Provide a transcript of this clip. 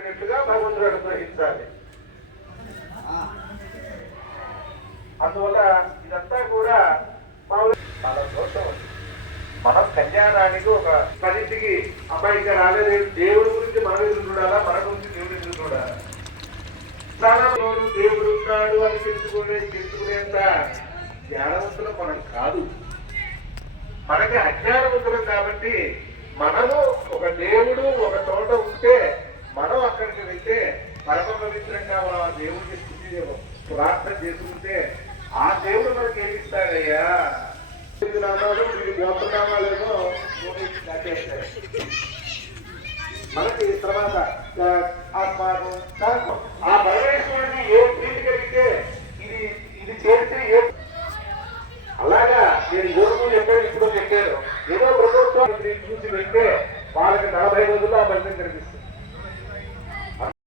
భగవంతుడు అనుగ్రహించాలి. అందువల్ల ఇదంతా కూడా చాలా దోషం. మనం కళ్యాణానికి ఒక పరిస్థితికి అబ్బాయి ఇంకా రాలేదు, దేవుడి గురించి మనం ఎదురు చూడాలా, మన గురించి దేవుడు ఎదురు చూడాలా. దేవుడు ఉన్నాడు అని తెలుసుకునేంత జ్ఞానవంతులు మనం కాదు, మనకి అజ్ఞానవంతులం. కాబట్టి మనము ఒక దేవుడు ఒక చోట ఉంటే మనం అక్కడికి వెళ్తే పరమ పవిత్రంగా మనం ఆ దేవుడిని స్థుతి ప్రార్థన చేసుకుంటే ఆ దేవుడు మనకి ఏమిస్తాడయ్యా. నామాలు వీడి గోత్రనామాలేమో మనకి తర్వాత ఆత్మాను ఆ పరమేశ్వరుడిని ఏ ప్రీతి కలిగితే ఇది చేస్తే అలాగా నేను యోగము చెప్పాను, ఇప్పుడు చెప్పాను. ఏదో ప్రభుత్వం చూసి వెళ్తే వాళ్ళకి 40 రోజుల్లో ఆ ఫలితం కనిపిస్తుంది.